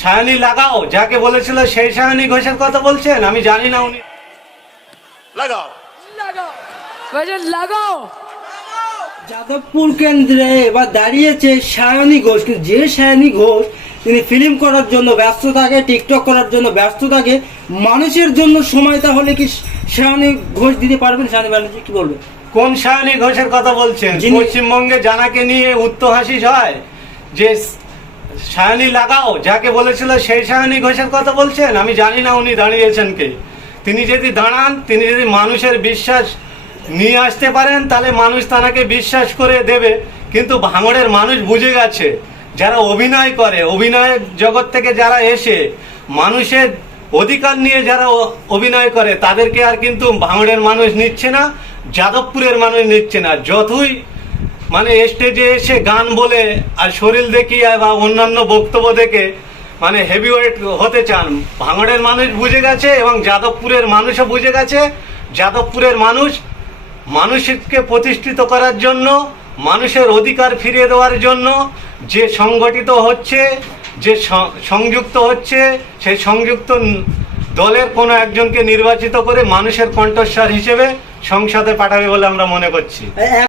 সায়নী লাগাও যাকে বলেছিল সেই সায়নী ঘোষের কথা বলছেন? আমি জানি না উনি লাগাও লাগাও বাজান লাগাও। যাদবপুর কেন্দ্রে এবার দাঁড়িয়েছে সায়নী ঘোষ। কিন্তু যে সায়নী ঘোষ তিনি ফিল্ম করার জন্য ব্যস্ত থাকে, টিকটক করার জন্য ব্যস্ত থাকে, মানুষের জন্য সময় তাহলে কি সায়নী ঘোষ দিতে পারবেন? সায়নী ব্যানার্জি কি বলবেন? কোন সায়নী ঘোষের কথা বলছেন? পশ্চিমবঙ্গে জানাকে নিয়ে উত্তহাসিস হয় যে সায়নী লাগাও যাকে বলেছিল সেই সায়নী ঘোষের কথা বলছেন? আমি জানি না উনি দাঁড়িয়েছেন কে। তিনি যদি দাঁড়ান, তিনি যদি মানুষের বিশ্বাস নিয়ে আসতে পারেন, তাহলে মানুষ তাকে বিশ্বাস করে দেবে। কিন্তু ভাঙড়ের মানুষ বুঝে গেছে, যারা অভিনয় করে, অভিনয় জগৎ থেকে যারা এসে মানুষের অধিকার নিয়ে যারা অভিনয় করে, তাদেরকে আর কিন্তু ভাঙড়ের মানুষ নিচ্ছে না, যাদবপুরের মানুষ নিচ্ছে না। যতই মানে স্টেজে এসে গান বলে আর শরীর দেখিয়ে বা অন্যান্য বক্তব্য দেখে মানে হেভিওয়েট হতে চান, ভাঙড়ের মানুষ বুঝে গেছে এবং যাদবপুরের মানুষও বুঝে গেছে। যাদবপুরের মানুষ মানুষকে প্রতিষ্ঠিত করার জন্য, মানুষের অধিকার ফিরিয়ে দেওয়ার জন্য যে সংগঠিত হচ্ছে, যে সংযুক্ত হচ্ছে, সেই সংযুক্ত দলের কোনো একজনকে নির্বাচিত করে মানুষের কণ্ঠস্বর হিসেবে সংসদে পাঠাবে বলে আমরা মনে করছি।